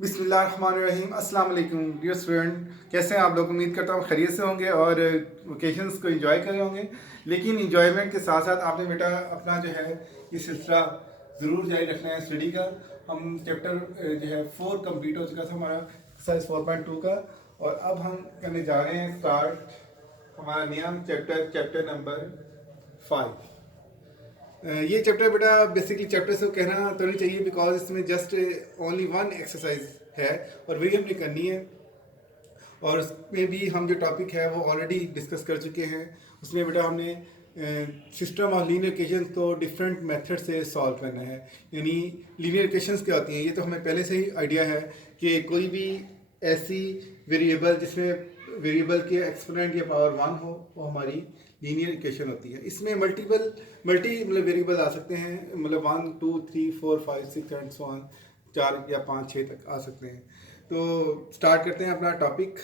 बिस्मिल्लाहिर्रहमानिर्रहीम। अस्सलाम वालेकुम डियर स्टूडेंट, कैसे हैं आप लोग? उम्मीद करता हूँ खैरियत से होंगे और वेकेशंस को एंजॉय कर रहे होंगे। लेकिन इंजॉयमेंट के साथ साथ आपने बेटा अपना जो है ये सिलसिला ज़रूर जारी रखना है स्टडी का। हम चैप्टर जो है 4 कंप्लीट हो चुका था हमारा एक्सरसाइज 4.2 का, और अब हम करने जा रहे हैं स्टार्ट हमारा नया चैप्टर नंबर 5। ये चैप्टर बेटा बेसिकली चैप्टर से कहना तो नहीं चाहिए, बिकॉज इसमें जस्ट ओनली वन एक्सरसाइज है और वही हमने करनी है। और उसमें भी हम जो टॉपिक है वो ऑलरेडी डिस्कस कर चुके हैं। उसमें बेटा हमने सिस्टम ऑफ लीनियर इक्वेशंस को डिफरेंट मेथड से सॉल्व करना है। यानी लीनियर इक्वेशंस क्या होती हैं ये तो हमें पहले से ही आइडिया है कि कोई भी ऐसी वेरिएबल जिसमें वेरिएबल के एक्सपोनेंट या पावर 1 हो वो हमारी लीनियर इक्वेशन होती है। इसमें मल्टी मतलब वेरिएबल आ सकते हैं, मतलब 1 2 3 4 5 6 एंड सो ऑन, 4 या 5 6 तक आ सकते हैं। तो स्टार्ट करते हैं अपना टॉपिक।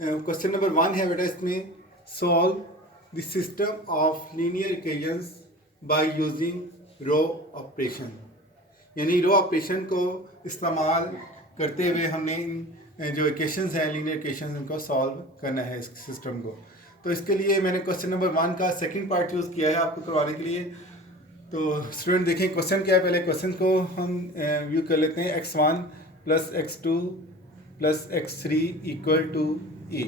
क्वेश्चन नंबर 1 है बेटा इसमें, solve the system of linear equations by using row operation. यानी रो ऑपरेशन को इस्तेमाल करते हुए हमने इन जो इक्वेशंस हैं लीनियर इक्वेशंस उनको सॉल्व करना है इस सिस्टम को। तो इसके लिए मैंने क्वेश्चन नंबर 1 का सेकंड पार्ट चूज़ किया है आपको करवाने के लिए। तो स्टूडेंट देखें क्वेश्चन क्या है। पहले क्वेश्चन को हम व्यू कर लेते हैं। x1 plus x2 plus x3 equal to a.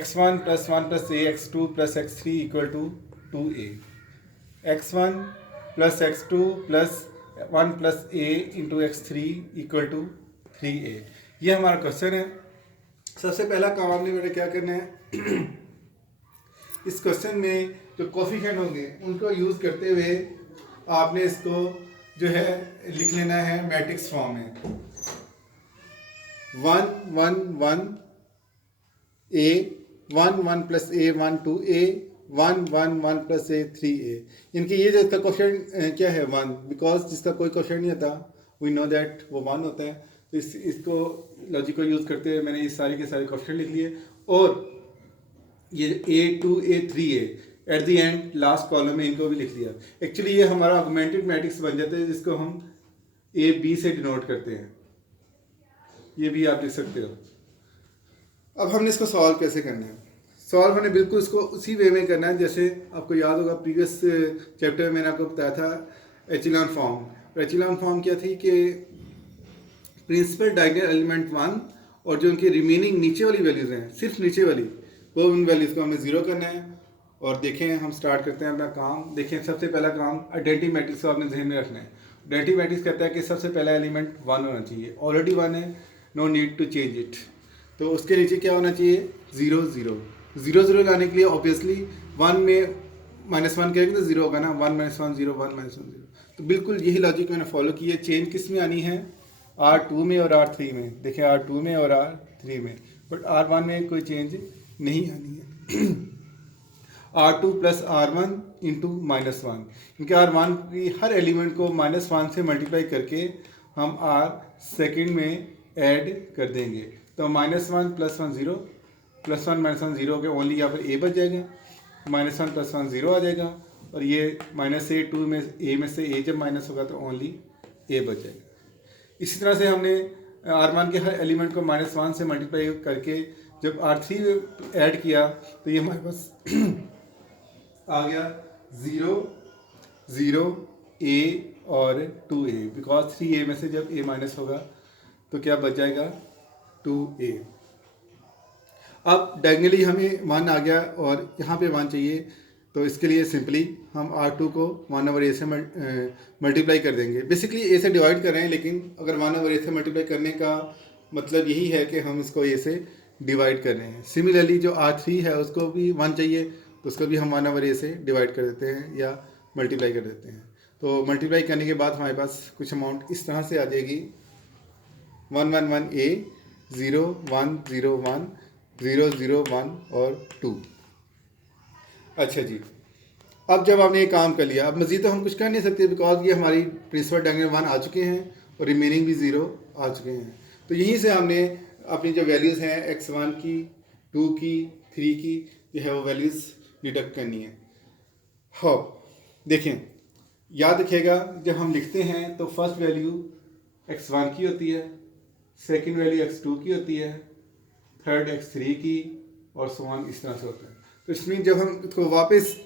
x1 plus 1 plus ए, x2 plus x3 equal to 2a। x1 plus x2 plus 1 plus a into x3 equal to 3a। ये हमारा क्वेश्चन है। सबसे पहला काम आपने मेरे क्या करना है इस क्वेश्चन में जो कोफिशिएंट होंगे उनको यूज़ करते हुए आपने इसको जो है लिख लेना है मैट्रिक्स फॉर्म में। 1 1 1 a 1 1 plus a 1 2 a 1 1 1 plus a 3a। इनकी ये जो इसका क्वेश्चन क्या है 1, बिकॉज जिसका कोई क्वेश्चन नहीं आता वी नो दैट वो 1 होता है। तो इसको लॉजिक को यूज़ करते हुए मैंने ये सारे के सारे क्वेश्चन लिख लिए, और ये a2 a3a at the end last column में इनको भी लिख दिया। एक्चुअली ये हमारा ऑगमेंटेड मैट्रिक्स बन जाता है जिसको हम ए बी से डिनोट करते हैं। ये भी आप लिख सकते हो। अब हमने इसको सॉल्व कैसे करना है। सॉल्व हमने बिल्कुल इसको उसी वे में करना है जैसे आपको याद होगा प्रीवियस चैप्टर में मैंने आपको बताया था एचिलॉन फॉर्म। एचिलॉन फॉर्म क्या थी कि प्रिंसिपल डायगोनल एलिमेंट 1 और जो उनकी रिमेनिंग नीचे वाली वैल्यूज़ हैं, सिर्फ नीचे वाली, वो उन वैल्यूज़ को हमें ज़ीरो करना है। और देखें हम स्टार्ट करते हैं अपना काम। देखें सबसे पहला काम आइडेंटिटी मैट्रिक्स को आपने ध्यान में रखना है। आइडेंटिटी मैट्रिक्स कहता है कि सबसे पहला एलिमेंट 1 होना चाहिए। ऑलरेडी 1 है, no need to change it. तो उसके नीचे क्या होना चाहिए 0 0 0 0 लाने के लिए ऑब्वियसली 1 में -1 करेंगे तो 0 होगा ना। 1 -1 0 1 -1 0। तो बिल्कुल यही लॉजिक मैंने फॉलो की है। चेंज किस में आनी है R2 में और R3 में। देखें R2 में और R3 में, बट R1 में कोई चेंज नहीं आनी है। R2 प्लस R1 इंटू -1, क्योंकि R1 की हर एलिमेंट को -1 से मल्टीप्लाई करके हम R सेकंड में ऐड कर देंगे। तो -1 प्लस 1 0 प्लस 1 -1 0 के ओनली यहाँ पर a बच जाएगा। -1 प्लस 1 0 आ जाएगा, और ये -a2 में a में से a जब माइनस होगा तो ओनली a बच जाएगा। इसी तरह से हमने R1 के हर एलिमेंट को -1 से मल्टीप्लाई करके जब R3 ऐड किया तो ये हमारे पास आ गया 0 0 a और 2a, बिकॉज 3a में से जब a माइनस होगा तो क्या बच जाएगा 2a। अब डायगोनली हमें 1 आ गया और यहाँ पे 1 चाहिए, तो इसके लिए सिंपली हम R2 को 1/a से मल्टीप्लाई कर देंगे। बेसिकली a से डिवाइड कर रहे हैं, लेकिन अगर 1/a से मल्टीप्लाई करने का मतलब यही है कि हम इसको a से डिवाइड कर रहे हैं। सिमिलरली जो R3 है उसको भी 1 चाहिए, तो उसको भी हम 1/a से डिवाइड कर देते हैं या मल्टीप्लाई कर देते हैं। तो मल्टीप्लाई करने के बाद हमारे पास कुछ अमाउंट इस तरह से आ जाएगी 1 1 1 a 0 1 0 1 0 0 1 और 2। अच्छा जी, अब जब आपने ये काम कर लिया, अब मज़ीद तो हम कुछ कर नहीं सकते बिकॉज ये हमारी प्रिंसिपल डायगोनल 1 आ चुके हैं और रिमेनिंग भी 0 आ चुके हैं। तो यहीं से हमने अपनी जो वैल्यूज़ हैं x1 की 2 की 3 की जो है वो वैल्यूज़ डिडक्ट करनी है। हाँ देखें, याद रखिएगा जब हम लिखते हैं तो फर्स्ट वैल्यू x1 की होती है, सेकंड वैल्यू x2 की होती है, थर्ड x3 की, और सो ऑन इस तरह से होता है। तो इसमें जब हम इसको वापस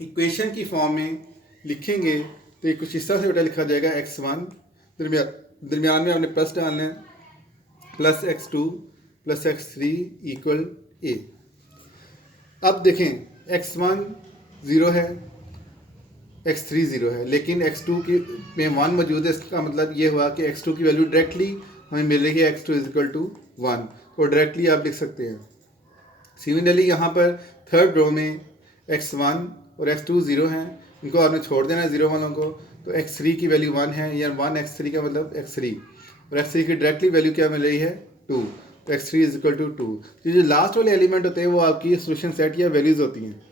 इक्वेशन की फॉर्म में लिखेंगे तो ये कुछ इस तरह से बेटा लिखा जाएगा x1 दरमियान में आपने प्लस डालना है, plus x2 plus x3 equal a। अब देखें x1 0 है, x3 0 है, लेकिन x2 की में 1 मौजूद है। इसका मतलब ये हुआ कि x2 की वैल्यू डायरेक्टली हमें मिल रही है x2 इज इक्वल टू 1, और डायरेक्टली आप लिख सकते हैं। सिमिलरली यहाँ पर थर्ड रो में x1 और x2 0 हैं, इनको आपने छोड़ देना है 0 वालों को, तो x3 की वैल्यू 1 है, या 1 x3 का मतलब x3, और x3 की डायरेक्टली वैल्यू क्या मिल रही है 2, तो x3 इज इक्वल टू 2। तो जो लास्ट वाले एलिमेंट होते हैं वो आपकी सोल्यूशन सेट या वैल्यूज़ होती हैं।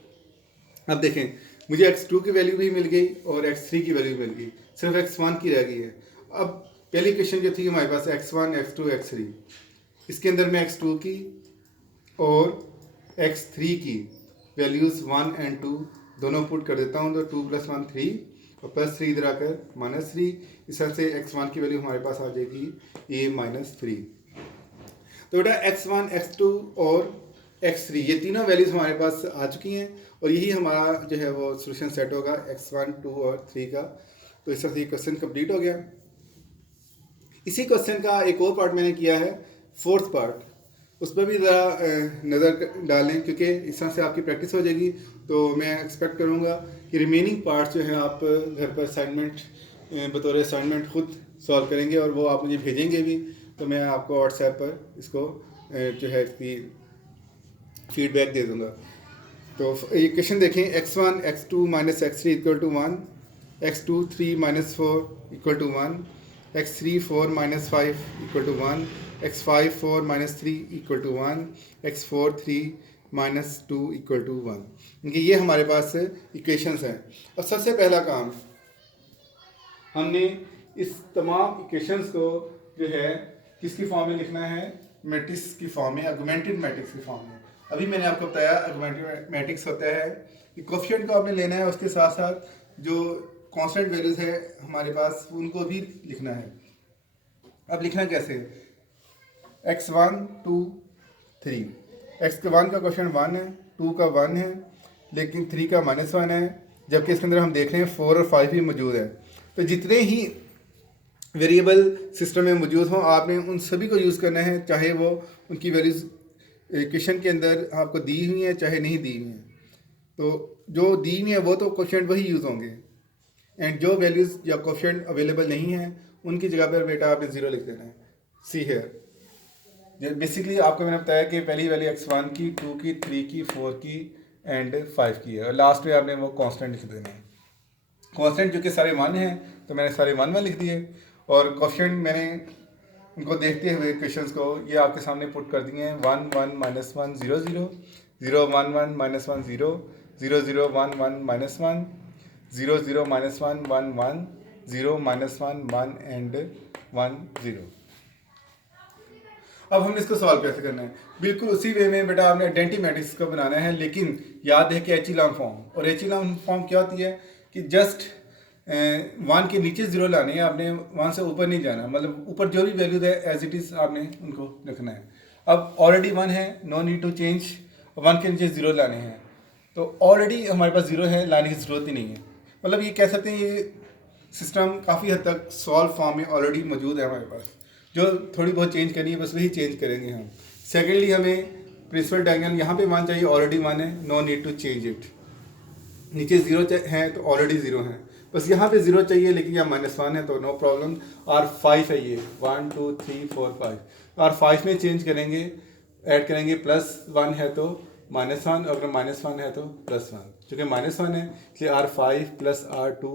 अब देखें, मुझे x2 की वैल्यू भी मिल गई और x3 की वैल्यू मिल गई, सिर्फ x1 की रह गई है। अब पहली क्वेश्चन जो थी हमारे पास x1 x2 x3, इसके अंदर मैं x2 की और x3 की वैल्यूज़ 1 और 2 दोनों पुट कर देता हूँ, तो 2 + 1 3, और प्लस 3 इधर आकर -3। इस तरह से x1 की वैल्यू हमारे पास आ जाएगी a -3। तो बेटा x1 x2 और x3 ये तीनों वैल्यूज़ हमारे पास आ चुकी हैं, और यही हमारा जो है वो सोल्यूशन सेट होगा x1 2 और 3 का। तो इस तरह से ये क्वेश्चन कंप्लीट हो गया। इसी क्वेश्चन का एक और पार्ट मैंने किया है, फोर्थ पार्ट, उस पर भी ज़रा नज़र डालें, क्योंकि इस तरह से आपकी प्रैक्टिस हो जाएगी। तो मैं एक्सपेक्ट करूँगा कि रिमेनिंग पार्ट्स जो हैं आप घर पर असाइनमेंट बतौर असाइनमेंट खुद सॉल्व करेंगे, और वो आप मुझे भेजेंगे भी, तो मैं आपको व्हाट्सएप पर इसको जो है इसकी फीडबैक दे दूँगा। तो ये क्वेश्चन देखें, x1 x2 - x3 equal to 1, x2 3 - 4 equal to 1, x3 4 - 5 equal to 1, x5 4 - 3 equal to 1, x4 3 - 2 equal to 1। क्योंकि ये हमारे पास इक्वेशंस हैं। और सबसे पहला काम, हमने इस तमाम इक्वेशंस को जो है किसकी फॉर्म में लिखना है, मैट्रिक्स की फॉर्म में, आर्गुमेंटेड मैट्रिक्स की फॉर्म में। अभी मैंने आपको बताया आर्गुमेंटेड मैट्रिक्स होता है कि कोफिशिएंट को आपने लेना है, उसके साथ साथ जो कांस्टेंट वैल्यूज है हमारे पास उनको भी लिखना है। अब लिखना कैसे, x1 2 3, x1 का क्वेश्चन 1 है, 2 का 1 है, लेकिन 3 का -1 है, जबकि इसके अंदर हम देख रहे हैं 4 और 5 भी मौजूद है। तो जितने ही वेरिएबल सिस्टम में मौजूद हों, आपने उन सभी को यूज़ करना है, चाहे वो उनकी वैल्यूज़ इक्वेशन के अंदर आपको दी हुई हैं चाहे नहीं दी हुई हैं। तो जो दी हुई हैं वो तो कोफिशिएंट वही यूज़ होंगे, एंड जो वैल्यूज़ या कोफिशिएंट अवेलेबल नहीं हैं उनकी जगह पर बेटा आपने 0 लिख देना है। सी है बेसिकली आपको मैंने बताया कि पहली वैल्यू x1 की, 2 की, 3 की, 4 की एंड 5 की है, और लास्ट में आपने वो कांस्टेंट लिख देना है। कांस्टेंट जो कि सारे 1 हैं, तो मैंने सारे 1 लिख दिए, और कोफिशिएंट मैंने उनको देखते हुए क्वेश्चंस को ये आपके सामने पुट कर दिए हैं। 1 1 -1 0 0 0 1 1 -1 0 0 0 1 1 -1 0 0 -1 1 1 0 -1 1 एंड 1 0। अब हमने इसको सॉल्व कैसे करना है, बिल्कुल उसी वे में बेटा आपने आइडेंटिटी मैट्रिक्स को बनाना है, लेकिन याद है कि एचेलॉन फॉर्म, और एचेलॉन फॉर्म क्या होती है कि जस्ट 1 के नीचे 0 लाने हैं आपने, 1 से ऊपर नहीं जाना, मतलब ऊपर जो भी वैल्यू है एज इट इज़ आपने उनको रखना है। अब ऑलरेडी 1 है, नो नीड टू चेंज, 1 के नीचे 0 लाने हैं, तो ऑलरेडी हमारे पास 0 है, लाने की ज़रूरत ही नहीं है। मतलब ये कह सकते हैं ये सिस्टम काफ़ी हद तक सॉल्व फॉर्म में ऑलरेडी मौजूद है हमारे पास, जो थोड़ी बहुत चेंज करनी है बस वही चेंज करेंगे हम। सेकेंडली हमें प्रिंसिपल डायगोनल यहाँ पे 1 चाहिए, ऑलरेडी 1 है, no need to change it. नीचे 0 है तो ऑलरेडी 0 है, बस यहाँ पे 0 चाहिए, लेकिन यहाँ -1 है तो नो प्रॉब्लम। और 5 है, ये 1 2 3 4 5, और 5 में चेंज करेंगे, ऐड करेंगे, +1 है तो -1, अगर -1 है तो +1, क्योंकि -1 है इसलिए R5 + R2,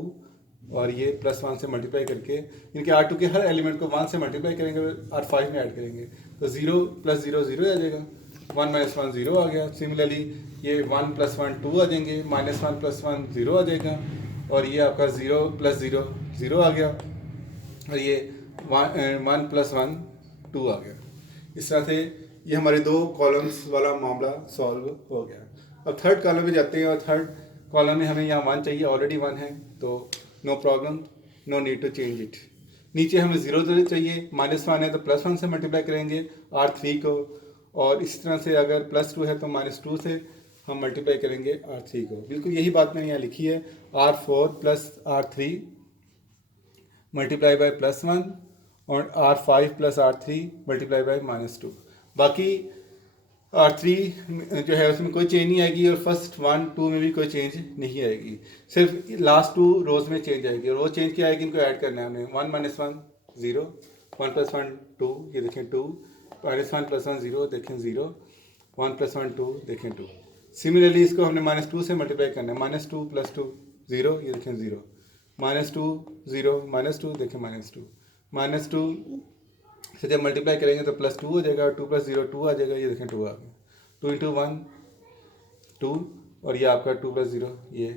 और ये +1 से मल्टीप्लाई करके इनके R2 के हर एलिमेंट को 1 से मल्टीप्लाई करेंगे, R5 में ऐड करेंगे, तो 0 + 0 0 आ जाएगा, 1 - 1 0 आ गया। सिमिलरली ये 1 + 1 2 आ जाएंगे, -1 + 1 0 आ जाएगा, और ये आपका 0 + 0 0 आ गया, और ये 1 + 1 2 आ गया। इस तरह से ये हमारे 2 कॉलम्स वाला मामला सॉल्व हो गया। अब थर्ड कॉलम में जाते हैं, और थर्ड कॉलम में हमें यहाँ 1 चाहिए, ऑलरेडी 1 है तो no problem, no need to change it. नीचे हमें 0 चाहिए, -1 है तो +1 से मल्टीप्लाई करेंगे R3 को, और इस तरह से अगर +2 है तो -2 से हम मल्टीप्लाई करेंगे R3 को। बिल्कुल यही बात मैंने यहाँ लिखी है, R4 + R3 मल्टीप्लाई बाय +1 और R5 + R3 मल्टीप्लाई बाय -2। बाकी R3 जो है उसमें कोई चेंज नहीं आएगी, और फर्स्ट 1 2 में भी कोई चेंज नहीं आएगी, सिर्फ लास्ट 2 रोज में चेंज आएगी। और वो चेंज क्या आएगी, इनको ऐड करना है हमें। 1 - 1 0, 1 + 1 2, ये देखें 2, -1 + 1 0, देखें 0, 1 + 1 2, देखें 2। सिमिलरली इसको हमने -2 से मल्टीप्लाई करना है, -2 + 2 0, ये देखें 0, -2 0, -2 देखें -2, -2 से जब मल्टीप्लाई करेंगे तो +2 हो जाएगा, 2 + 0 2 आ जाएगा, ये देखें 2 आ गया, 2 × 1 2, और ये आपका 2 + 0 ये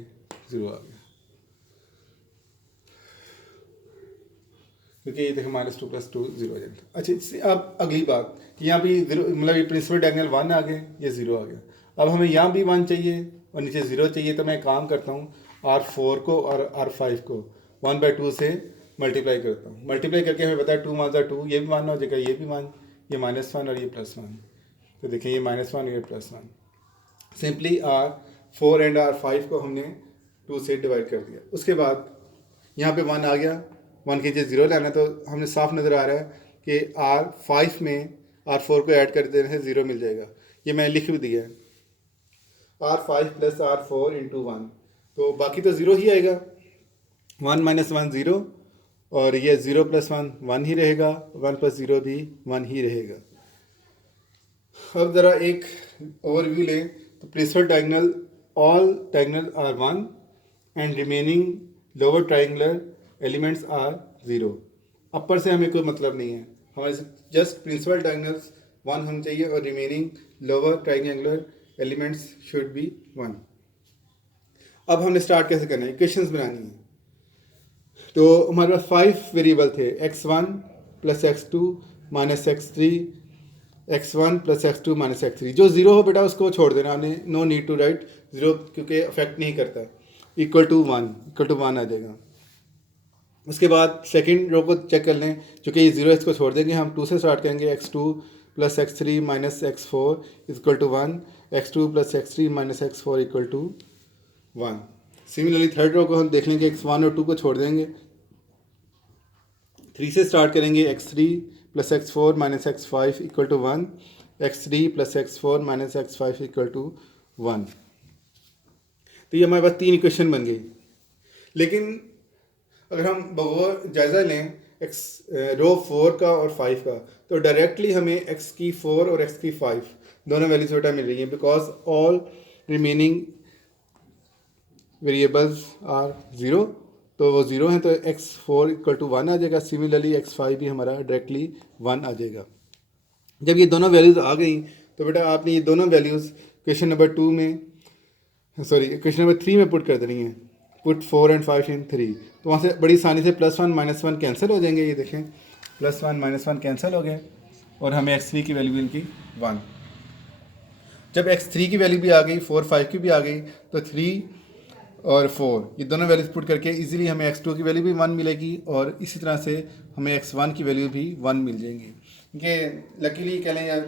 0 आ गया, क्योंकि ये देखें -2 + 2 0 आ जाएगा। अच्छा, इससे अब अगली बात, यहाँ भी 0 मतलब ये प्रिंसिपल डायगोनल 1 आ गए, ये 0 आ गया। अब हमें यहाँ भी 1 चाहिए और नीचे 0 चाहिए, तो मैं काम करता हूँ R4 को और R5 को 1/2 से मल्टीप्लाई करता हूँ। मल्टीप्लाई करके हमें पता है 2 × 2, ये भी 1 हो जाएगा, ये भी 1, ये -1 और ये +1, तो देखें ये -1 ये +1। सिंपली R4 एंड R5 को हमने 2 से डिवाइड कर दिया। उसके बाद यहाँ पे 1 आ गया, 1 के नीचे 0 लाना, तो हमें साफ नज़र आ रहा है कि R5 में R4 को ऐड कर देने से 0 मिल जाएगा। ये मैंने लिख भी दिया है, R5 + R4 × 1, तो बाकी तो 0 ही आएगा। 1 - 1 0, और ये 0 + 1 1 ही रहेगा, 1 + 0 भी 1 ही रहेगा। अब ज़रा एक ओवरव्यू लें, तो principal diagonal all diagonal are 1 and remaining lower triangular elements are 0। Upper से हमें कोई मतलब नहीं है, हमें जस्ट प्रिंसिपल डायगोनल्स 1 होने चाहिए और remaining lower triangular elements should be 1। अब हमने स्टार्ट कैसे करना है, इक्वेशंस बनानी है। तो हमारे पास 5 वेरिएबल थे, x1 + x2 - x3, x1 + x2 - x3। जो 0 हो बेटा उसको छोड़ देना, हमने नो नीड टू राइट 0, क्योंकि अफेक्ट नहीं करता। = 1 आ जाएगा। उसके बाद सेकंड रो को चेक कर लें, चूँकि ये 0 इसको छोड़ देंगे, हम 2 से स्टार्ट करेंगे, x2 + x3 - x4 = 1, x2 + x3 - x4 = 1। Similarly third row को हम देख लेंगे, x1 और 2 को छोड़ देंगे, 3 से स्टार्ट करेंगे, x3 + x4 - x5 = 1, x3 + x4 - x5 = 1। तो ये हमारे पास 3 इक्वेशन बन गई। लेकिन अगर हम बगौर जायज़ा लें रो 4 का और 5 का, तो डायरेक्टली हमें x की 4 और x की 5 दोनों वैल्यूज बेटा मिल रही हैं, because all remaining variables are 0, तो वो 0 हैं, तो x4 = 1 आ जाएगा। सिमिलरली x5 भी हमारा डायरेक्टली 1 आ जाएगा। जब ये दोनों वैल्यूज़ आ गई, तो बेटा आपने ये दोनों वैल्यूज़ क्वेश्चन नंबर 3 में पुट कर देनी है। पुट 4 and 5 in 3, तो वहाँ से बड़ी आसानी से +1 - 1 कैंसिल हो जाएंगे। ये देखें +1 - 1 कैंसिल हो गए, और हमें x3 की वैल्यू इनकी 1। जब x3 की वैल्यू भी आ गई, 4 5 की भी आ गई, तो 3 और 4 ये दोनों वैल्यूज पुट करके इजीली हमें x2 की वैल्यू भी 1 मिलेगी, और इसी तरह से हमें x1 की वैल्यू भी 1 मिल जाएंगी। क्योंकि लकीली कह लें या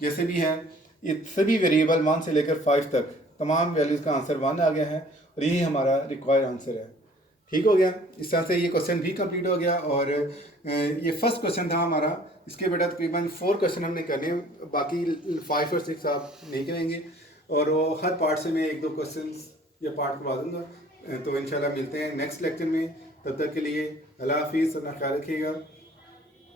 जैसे भी हैं, ये सभी वेरिएबल 1 से लेकर 5 तक तमाम वैल्यूज़ का आंसर 1 आ गया है, और यही हमारा रिक्वायर्ड आंसर है। ठीक हो गया, इस तरह से ये क्वेश्चन भी कंप्लीट हो गया। और ये फर्स्ट क्वेश्चन था हमारा, इसके बेटा तकरीबन 4 क्वेश्चन हमने करने, बाकी 5 और 6 आप नहीं करेंगे, और वो हर पार्ट से मैं 1-2 क्वेश्चन या पार्ट करवा दूँगा। तो इंशाल्लाह मिलते हैं नेक्स्ट लेक्चर में, तब तक के लिए अल्लाह हाफिज़, अपना ख्याल रखिएगा।